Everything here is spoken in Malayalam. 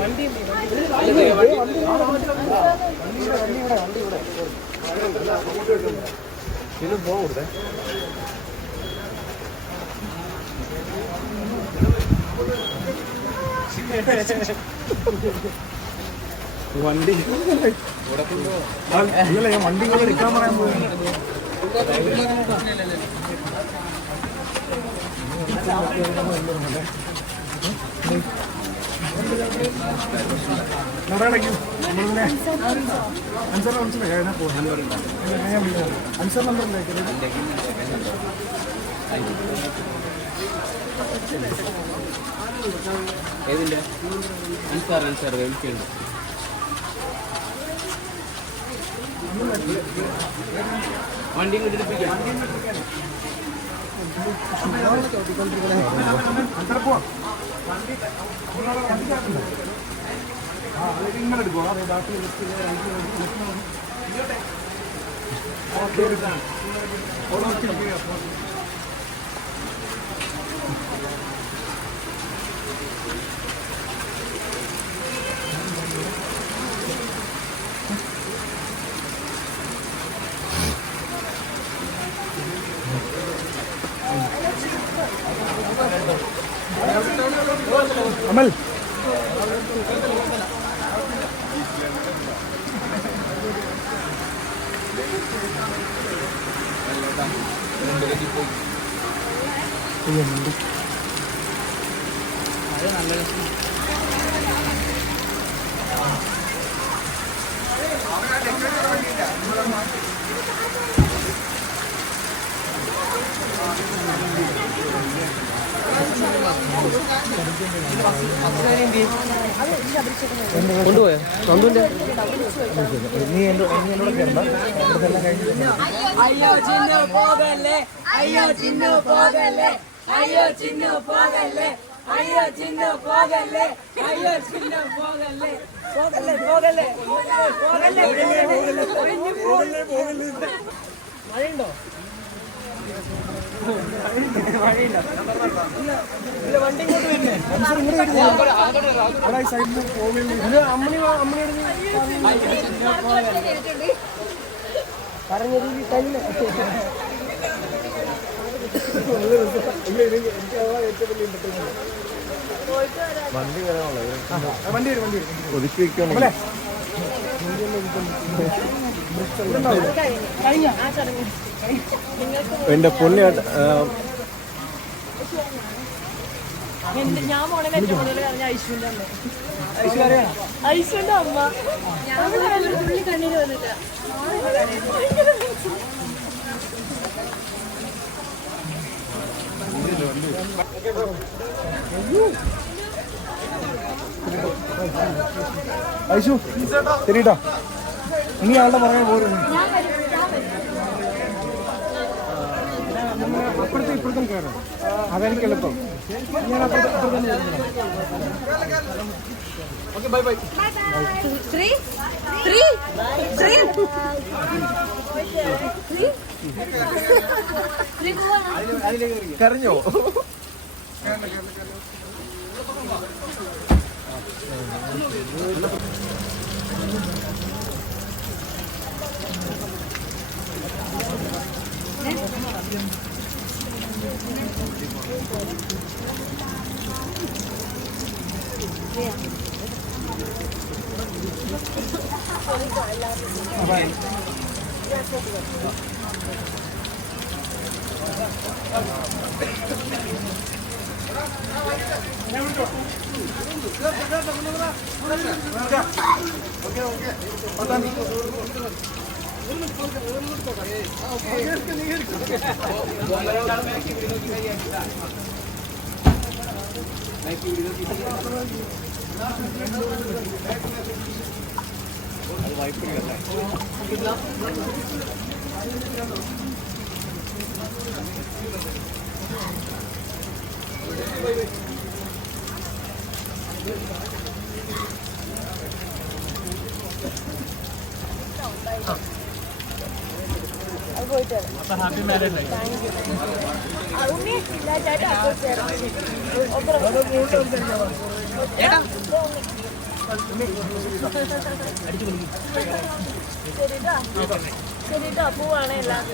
വണ്ടിക്ക് പോയി ഇത് പോകൂടെ വണ്ടി ഇല്ല ഞാൻ വണ്ടി കൂടെ എടുക്കാൻ പറയാൻ പോയി അൻസർ നമ്പറിലേക്ക് ഏതിൻ്റെ അൻസാർ വിളിക്കുന്നുണ്ട്. വണ്ടി കിട്ടിപ്പിക്കാം. ഇങ്ങനെ എടുക്കുമോ ബാക്കി അമൽ കൊണ്ടുപോയോ സ്വന്തം നീ എന്നോട് കേരള അയ്യോ ചിന്നു പോകല്ലേ, അയ്യോ ചിന്നു പോകല്ലേ, അയ്യോ ചിന്നു പോകല്ലേ, അയ്യോ ചിന്നു പോകല്ലേ, അയ്യോ ചിന്നു പോകല്ലേ, പോകല്ലേ പോകല്ലേ പോകല്ലേ. മഴയുണ്ടോ? വണ്ടി ഇങ്ങോട്ട് വരുന്നേ. സൈഡിൽ പോകുന്നില്ല പറഞ്ഞ രീതി തന്നെ വണ്ടി വരാനുള്ളത് ഒതുക്കി വെക്കണം. എന്റെ പൊന്നിയാട്ട ഞാൻ മോളെ ഏറ്റവും കൂടുതൽ പറഞ്ഞ ഐശ്വര്യ ഐശ്വര്യ അമ്മ പുള്ളി കണ്ണീര് വന്നില്ല. ഐശു ശരിട്ടോ, ഇനി ആളുടെ പറയാൻ പോരുന്നു. അപ്പുറത്തെ ഇപ്പുറത്തും കയറാം, അതെനിക്ക് എളുപ്പം. ഞാൻ അപ്പുറത്തെ ഓക്കെ ബൈ ബൈ. കരഞ്ഞോ? ഹാപ്പി മാരേജ് ശരിട്ടോ പോവാണ് എല്ലാം